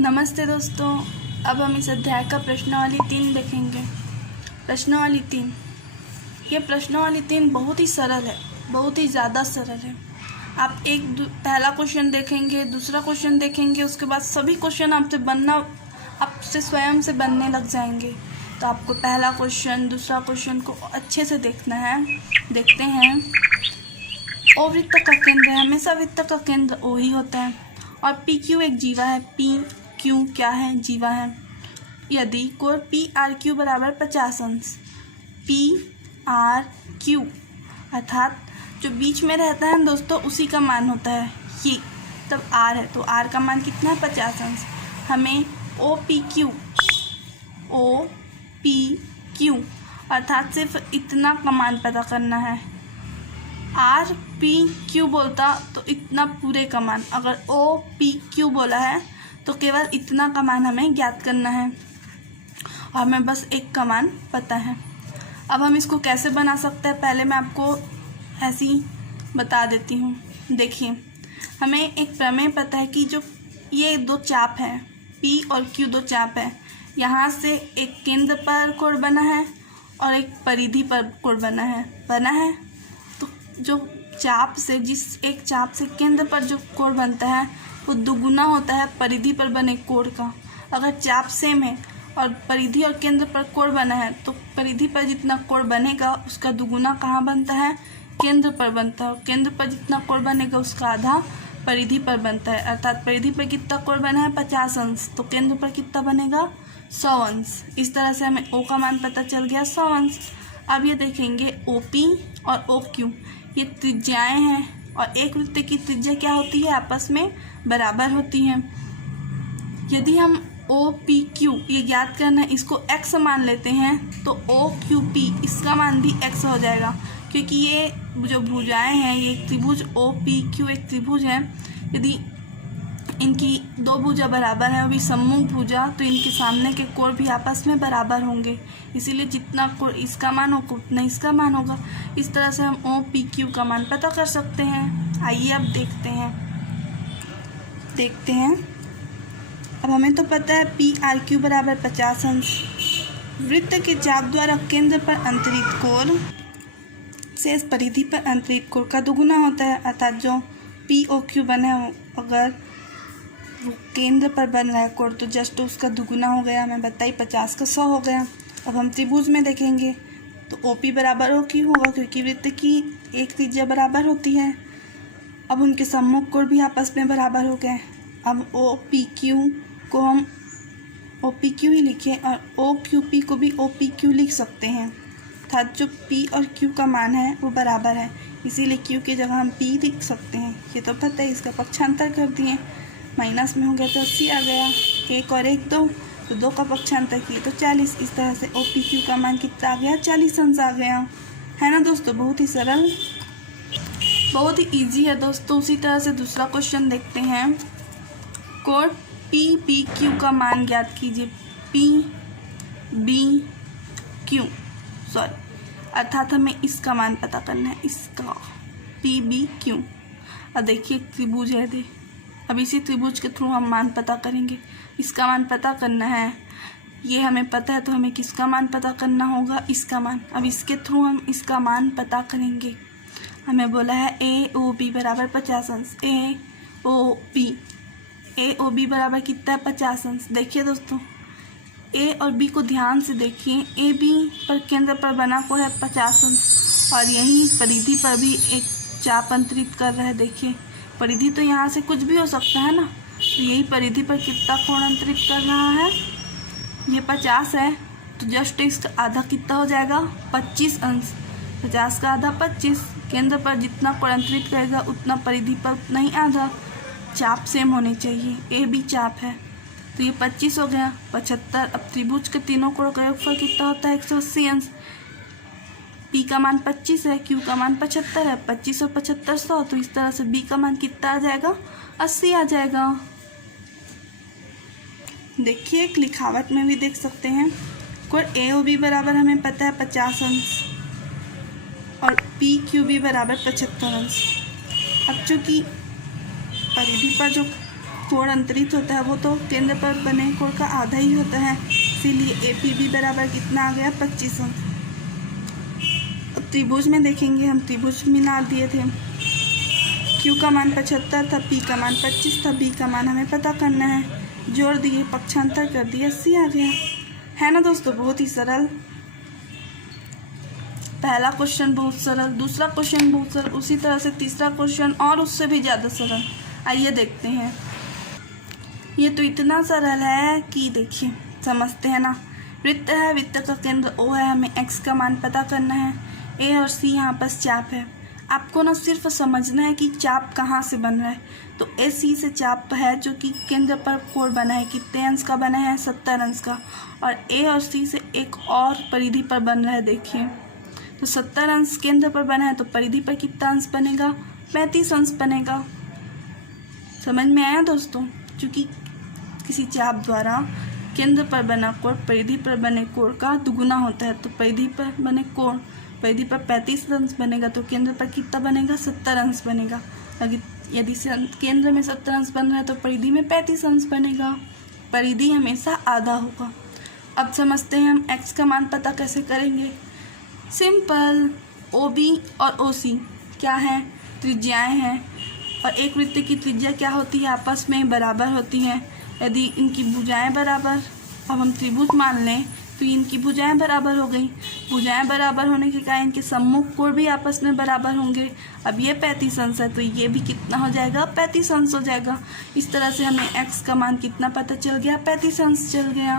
नमस्ते दोस्तों। अब हम इस अध्याय का प्रश्नावली 3 देखेंगे। प्रश्नावली 3, ये प्रश्नावली 3 बहुत ही सरल है, बहुत ही ज़्यादा सरल है। आप पहला क्वेश्चन देखेंगे, दूसरा क्वेश्चन देखेंगे, उसके बाद सभी क्वेश्चन आपसे स्वयं से बनने लग जाएंगे। तो आपको पहला क्वेश्चन, दूसरा क्वेश्चन को अच्छे से देखना है। देखते हैं। ओ वृत्त का केंद्र है, हमेशा वृत्त का केंद्र ओ ही होता है। और पी क्यू एक जीवा है। पी क्यू क्या है? जीवा है। यदि कोण पी आर क्यू बराबर 50 अंश, पी आर क्यू अर्थात जो बीच में रहता है दोस्तों उसी का मान होता है ये, तब आर है तो आर का मान कितना है? 50 अंश। हमें ओ पी क्यू अर्थात सिर्फ इतना का मान पता करना है। आर पी क्यू बोलता तो इतना पूरे का मान, अगर ओ पी क्यू बोला है तो केवल इतना का मान हमें ज्ञात करना है और हमें बस एक का मान पता है। अब हम इसको कैसे बना सकते हैं, पहले मैं आपको ऐसे ही बता देती हूँ। देखिए, हमें एक प्रमेय पता है कि जो ये दो चाप हैं, पी और क्यू दो चाप हैं, यहाँ से एक केंद्र पर कोण बना है और एक परिधि पर कोण बना है। तो जो चाप से, जिस एक चाप से केंद्र पर जो कोण बनता है वो दुगुना होता है परिधि पर बने कोण का। अगर चाप सेम है और परिधि और केंद्र पर कोण बना है तो परिधि पर जितना कोण बनेगा उसका दुगुना कहाँ बनता है? केंद्र पर बनता है। और केंद्र पर जितना कोण बनेगा उसका आधा परिधि पर बनता है। अर्थात परिधि पर कितना कोण बना है? 50 अंश, तो केंद्र पर कितना बनेगा? 100 अंश। इस तरह से हमें ओ का मान पता चल गया, 100 अंश। अब ये देखेंगे ओ पी और ओ क्यू, ये त्रिज्याएं हैं और एक वृत्त की त्रिज्या क्या होती है? आपस में बराबर होती हैं। यदि हम ओ पी क्यू ये ज्ञात करना है, इसको x मान लेते हैं तो ओ क्यू पी इसका मान भी x हो जाएगा, क्योंकि ये जो भुजाएं हैं, ये एक त्रिभुज ओ पी क्यू एक त्रिभुज है। यदि इनकी दो भुजा बराबर है, अभी सम्मुख भुजा, तो इनके सामने के कोण भी आपस में बराबर होंगे। इसीलिए जितना कोण इसका मान होगा उतना इसका मान होगा। इस तरह से हम ओ पी क्यू का मान पता कर सकते हैं। आइए अब देखते हैं। अब हमें तो पता है पी आर क्यू बराबर 50 अंश। वृत्त के चाप द्वारा केंद्र पर अंतरित कोण शेष परिधि पर अंतरित कोण का दुगुना होता है। अर्थात जो पी ओ क्यू बना है, अगर वो केंद्र पर बन रहा है कोण तो जस्ट उसका दुगुना हो गया। हमें बताइए 50 का 100 हो गया। अब हम त्रिभुज में देखेंगे तो ओ पी बराबर ओ क्यू होगा, क्योंकि वृत्त की एक त्रिज्या बराबर होती है। अब उनके सम्मुख कोण भी आपस में बराबर हो गए। अब ओ पी क्यू को हम ओ पी क्यू ही लिखें और ओ क्यू पी को भी ओ पी क्यू लिख सकते हैं। अर्थात जो पी और क्यू का मान है वो बराबर है, इसीलिए क्यू की जगह हम पी लिख सकते हैं। ये तो पता है। इसका पक्षांतर कर दिए, माइनस में हो गया तो 80 आ गया। एक और एक दो, तो दो का पक्षांतर किए तो 40। इस तरह से ओ पी क्यू का मान कितना आ गया? 40 अंश आ गया। है ना दोस्तों, बहुत ही सरल, बहुत ही ईजी है दोस्तों। उसी तरह से दूसरा क्वेश्चन देखते हैं। कोण पी बी क्यू का मान ज्ञात कीजिए। पी बी क्यू अर्थात हमें इसका मान पता करना है, इसका पी बी क्यू। अब देखिए त्रिभुज है दे, अब इसी त्रिभुज के थ्रू हम मान पता करेंगे। इसका मान पता करना है, ये हमें पता है तो हमें किसका मान पता करना होगा? इसका मान। अब इसके थ्रू हम इसका मान पता करेंगे। हमें बोला है ए ओ बी बराबर 50 अंश। ए ओ बी बराबर कितना है? 50 अंश। देखिए दोस्तों, ए और बी को ध्यान से देखिए। ए बी पर केंद्र पर बना कोण है 50 अंश और यहीं परिधि पर भी एक चाप अंतरित कर रहा है। देखिए परिधि तो यहाँ से कुछ भी हो सकता है ना, तो यही परिधि पर कितना कोण अंतरित कर रहा है? ये 50 है तो जस्ट इसका आधा कितना हो जाएगा? 25 अंश। 50 का आधा 25। केंद्र पर जितना कोण अंतरित करेगा उतना परिधि पर उतना ही आधा। चाप सेम होने चाहिए, ए बी चाप है तो ये 25 हो गया, 75। अब त्रिभुज के तीनों कोणों का योगफल कितना होता है? 180 अंश। पी का मान 25 है, क्यू का मान 75 है, 25 और 75 100, तो इस तरह से बी का मान कितना आ जाएगा? 80 आ जाएगा। देखिए एक लिखावट में भी देख सकते हैं। कोण ए ओ बी बराबर हमें पता है 50 अंश और पी क्यू बी बराबर 75 अंश। अब चूँकि परिधि पर जो कोण अंतरित होता है वो तो केंद्र पर बने कोण का आधा ही होता है, इसीलिए APB बराबर कितना आ गया 25 अंश। अब त्रिभुज में देखेंगे, हम त्रिभुज मिला दिए थे। Q का मान 75 था, P का मान 25 था, B का मान हमें पता करना है, जोड़ दिए, पक्षांतर कर दिए, 80 आ गया। है ना दोस्तों, बहुत ही सरल। पहला क्वेश्चन बहुत सरल, दूसरा क्वेश्चन बहुत सरल, उसी तरह से तीसरा क्वेश्चन और उससे भी ज़्यादा सरल। आइए देखते हैं। ये तो इतना सरल है कि देखिए, समझते हैं ना। वृत्त है, वृत्त का केंद्र O है, हमें X का मान पता करना है। A और C यहाँ पर चाप है। आपको ना सिर्फ समझना है कि चाप कहाँ से बन रहा है। तो AC से चाप है जो कि केंद्र पर कोण बना है, कितने अंश का बना है 70 अंश का। और A और C से एक और परिधि पर बन रहा है, देखिए। तो 70 अंश केंद्र पर बना है, तो परिधि पर कितना अंश बनेगा 35 अंश बनेगा। समझ में आया दोस्तों? क्योंकि किसी चाप द्वारा केंद्र पर बना कोण परिधि पर बने कोण का दुगुना होता है। तो परिधि पर बने कोण, परिधि पर 35 अंश बनेगा, तो केंद्र पर कितना बनेगा 70 अंश बनेगा। यदि केंद्र में 70 अंश बन रहा है तो परिधि में 35 अंश बनेगा। परिधि हमेशा आधा होगा। अब समझते हैं हम X का मान पता कैसे करेंगे। सिंपल, OB और OC क्या है, त्रिज्याएं हैं, और एक वृत्त की त्रिज्या क्या होती है, आपस में बराबर होती हैं। यदि इनकी भुजाएं बराबर, अब हम त्रिभुज मान लें तो इनकी भुजाएं बराबर हो गई। भुजाएं बराबर होने के कारण इनके सम्मुख कोण भी आपस में बराबर होंगे। अब ये 35 अंश है तो ये भी कितना हो जाएगा 35 अंश हो जाएगा। इस तरह से हमें X का मान कितना पता चल गया 35 अंश चल गया।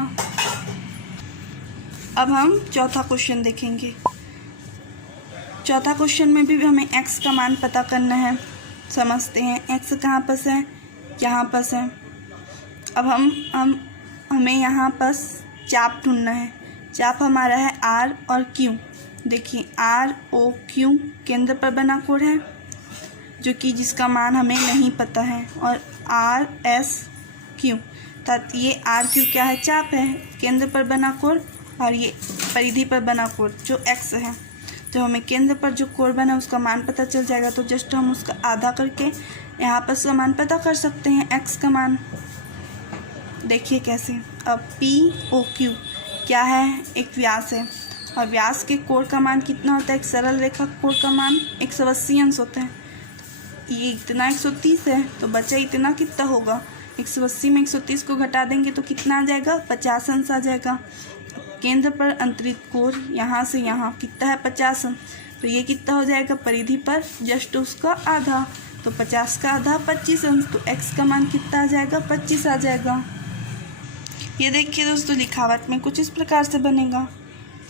अब हम चौथा क्वेश्चन देखेंगे। चौथा क्वेश्चन में भी हमें X का मान पता करना है। समझते हैं X कहाँ पर है, यहाँ पर है। अब हमें यहाँ पर चाप ढूंढना है। चाप हमारा है R और Q। देखिए ROQ केंद्र पर बना कोण है, जो कि जिसका मान हमें नहीं पता है, और RSQ, ये RQ क्या है, चाप है, केंद्र पर बना कोण, और ये परिधि पर बना कोण जो X है। तो हमें केंद्र पर जो कोण बना उसका मान पता चल जाएगा, तो जस्ट हम उसका आधा करके यहाँ पर उसका मान पता कर सकते हैं X का मान। देखिए कैसे। अब POQ क्या है, एक व्यास है, और व्यास के कोण का मान कितना होता है, एक सरल रेखा कोण का मान 180 अंश होता है। ये इतना 130 है, तो बचा इतना कितना होगा, 180 में 130 को घटा देंगे तो कितना आ जाएगा 50 अंश आ जाएगा। केंद्र पर अंतरित कोण यहाँ से यहाँ कितना है 50 अंश, तो ये कितना हो जाएगा परिधि पर जस्ट उसका आधा, तो 50 का आधा 25 अंश, तो X का मान कितना आ जाएगा 25 आ जाएगा। ये देखिए दोस्तों, लिखावट में कुछ इस प्रकार से बनेगा।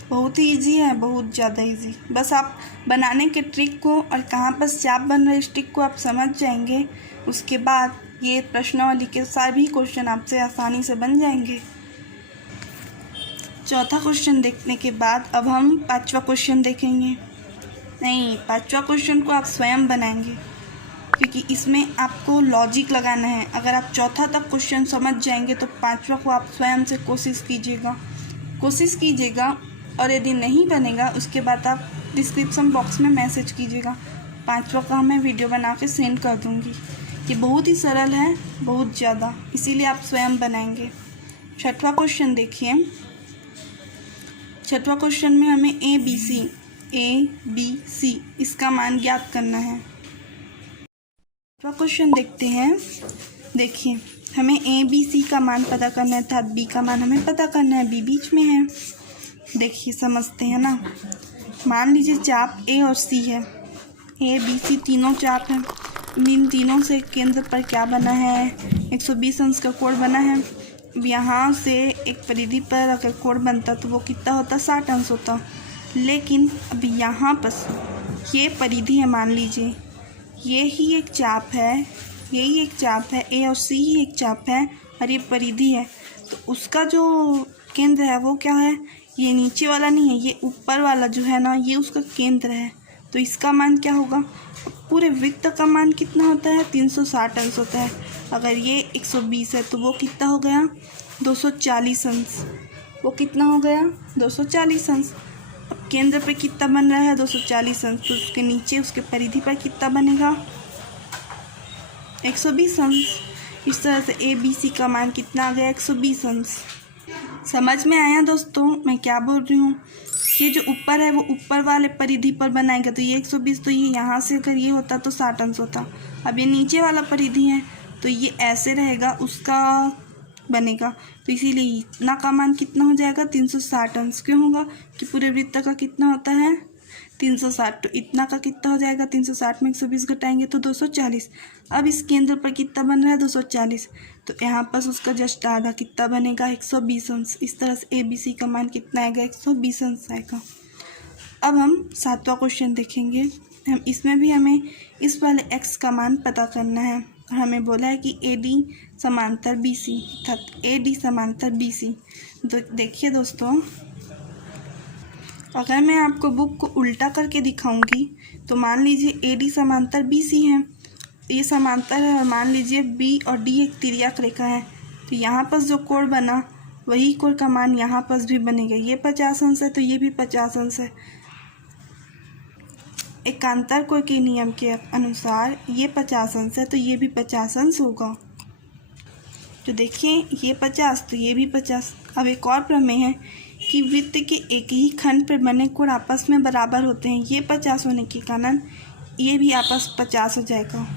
बहुत ही इजी है, बहुत ज़्यादा इजी। बस आप बनाने के ट्रिक को और कहाँ पर चाप बन रहा है इस ट्रिक को आप समझ जाएंगे, उसके बाद ये प्रश्नावली के सभी क्वेश्चन आपसे आसानी से बन जाएंगे। चौथा क्वेश्चन देखने के बाद अब हम पांचवा क्वेश्चन देखेंगे। नहीं, पांचवा क्वेश्चन को आप स्वयं बनाएंगे, क्योंकि इसमें आपको लॉजिक लगाना है। अगर आप चौथा तक क्वेश्चन समझ जाएंगे तो पांचवा को आप स्वयं से कोशिश कीजिएगा, और यदि नहीं बनेगा उसके बाद आप डिस्क्रिप्शन बॉक्स में मैसेज कीजिएगा। पांचवा का मैं वीडियो बना के सेंड कर दूँगी। ये बहुत ही सरल है, बहुत ज़्यादा, इसीलिए आप स्वयं बनाएंगे। छठवां क्वेश्चन देखिए। छठवां क्वेश्चन में हमें ABC इसका मान ज्ञात करना है। छठवां क्वेश्चन देखते हैं। देखिए, हमें ABC का मान पता करना है, अर्थात B का मान हमें पता करना है, B बीच में है। देखिए समझते हैं ना। मान लीजिए चाप A और C है, ABC तीनों चाप हैं। इन तीनों से केंद्र पर क्या बना है, 120 अंश का कोण बना है। यहाँ से एक परिधि पर अगर कोण बनता तो वो कितना होता, 60 अंश होता। लेकिन अब यहाँ पर ये परिधि है, मान लीजिए ये ही एक चाप है, यही एक चाप है, A और C ही एक चाप है, और ये परिधि है। तो उसका जो केंद्र है वो क्या है, ये नीचे वाला नहीं है, ये ऊपर वाला जो है ना, ये उसका केंद्र है। तो इसका मान क्या होगा, पूरे वृत्त का मान कितना होता है, 360 अंश होता है। अगर ये 120 है तो वो कितना हो गया, 240 अंश। वो कितना हो गया, 240 अंश। अब केंद्र पे कितना बन रहा है, 240 अंश, तो उसके नीचे उसके परिधि पर कितना बनेगा, 120 अंश। इस तरह से ABC का मान कितना आ गया 120 अंश। समझ में आया दोस्तों मैं क्या बोल रही हूँ? ये जो ऊपर है वो ऊपर वाले परिधि पर बनाएगा तो ये 120, तो ये यहाँ से अगर ये होता तो 60 अंश होता। अब ये नीचे वाला परिधि है तो ये ऐसे रहेगा, उसका बनेगा, तो इसीलिए इतना का मान कितना हो जाएगा 360 अंश। क्यों होगा कि पूरे वृत्त का कितना होता है 360, तो इतना का कितना हो जाएगा 360 में 120 घटाएंगे तो 240। अब इस केंद्र पर कितना बन रहा है 240, तो यहाँ पर उसका जस्ट आधा कितना बनेगा 120 अंश। इस तरह से ABC का मान कितना आएगा 120 अंश आएगा। अब हम 7वां क्वेश्चन देखेंगे। हम इसमें भी हमें इस वाले x का मान पता करना है और हमें बोला है कि AD समांतर BC, अर्थात AD समांतर BC। तो देखिए दोस्तों, अगर मैं आपको बुक को उल्टा करके दिखाऊंगी तो मान लीजिए AD समांतर BC है, ये समांतर है, और मान लीजिए B और D एक तिर्यक रेखा है, तो यहाँ पर जो कोण बना वही कोण का मान यहाँ पर भी बनेगा। ये 50 अंश है तो ये भी 50 अंश है। एकांतर कोण के नियम के अनुसार ये 50 अंश है तो ये भी 50 अंश होगा। तो देखिए ये 50 तो ये भी 50। अब एक और प्रमेय है कि वृत्त के एक ही खंड पर बने कोण आपस में बराबर होते हैं। ये 50 होने के कारण ये भी आपस 50 हो जाएगा।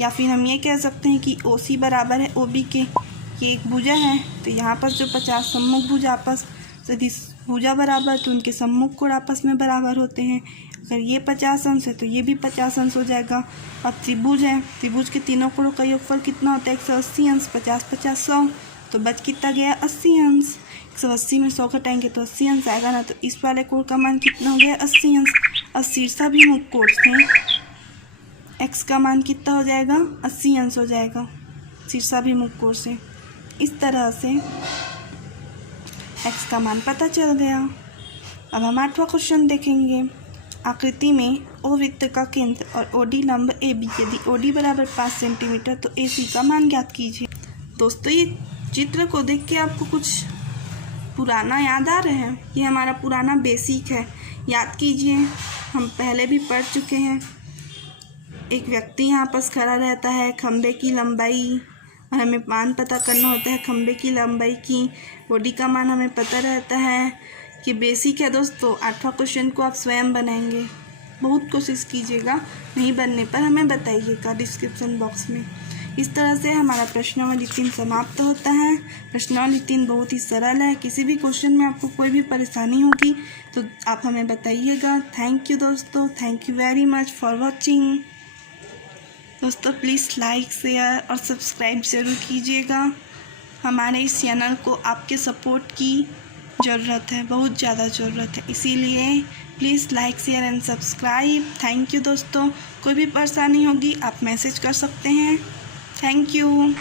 या फिर हम ये कह सकते हैं कि OC बराबर है OB के। ये एक भुजा है तो यहाँ पर जो 50 सम्मुख भुजा आपस यदि भुजा बराबर तो उनके सम्मुख कोण आपस में बराबर होते हैं। अगर ये 50 अंश है तो ये भी 50 अंश हो जाएगा। अब त्रिभुज है, त्रिभुज के तीनों कोणों का योगफल कितना होता है 180 अंश। 50 50 100, तो बच कितना गया 80 अंश। 180 में 100 घटाएंगे तो 80 अंश आएगा ना, तो इस वाले कोण का मान कितना हो गया 80 अंश। अब शीर्षाभिमुख कोण से x का मान कितना हो जाएगा 80 अंश हो जाएगा शीर्षाभिमुख कोण से। इस तरह से x का मान पता चल गया। अब हम 8वां क्वेश्चन देखेंगे। आकृति में O वृत्त का केंद्र और OD लंब AB, यदि OD बराबर 5 सेंटीमीटर तो AC का मान ज्ञात कीजिए। दोस्तों ये चित्र को देख के आपको कुछ पुराना याद आ रहा है? ये हमारा पुराना बेसिक है, याद कीजिए, हम पहले भी पढ़ चुके हैं। एक व्यक्ति यहाँ पर खड़ा रहता है, खंबे की लंबाई और हमें मान पता करना होता है खंबे की लंबाई की। बॉडी का मान हमें पता रहता है। ये बेसिक है दोस्तों। 8वां क्वेश्चन को आप स्वयं बनाएंगे, बहुत कोशिश कीजिएगा, नहीं बनने पर हमें बताइएगा डिस्क्रिप्शन बॉक्स में। इस तरह से हमारा प्रश्नावली 3 समाप्त होता है। प्रश्नावली 3 बहुत ही सरल है। किसी भी क्वेश्चन में आपको कोई भी परेशानी होगी तो आप हमें बताइएगा। थैंक यू दोस्तों, thank you very much for watching. दोस्तों प्लीज़ लाइक शेयर और सब्सक्राइब ज़रूर कीजिएगा। हमारे इस चैनल को आपके सपोर्ट की ज़रूरत है, बहुत ज़्यादा ज़रूरत है, इसीलिए please like share and subscribe. Thank you दोस्तों। कोई भी परेशानी होगी आप मैसेज कर सकते हैं। Thank you.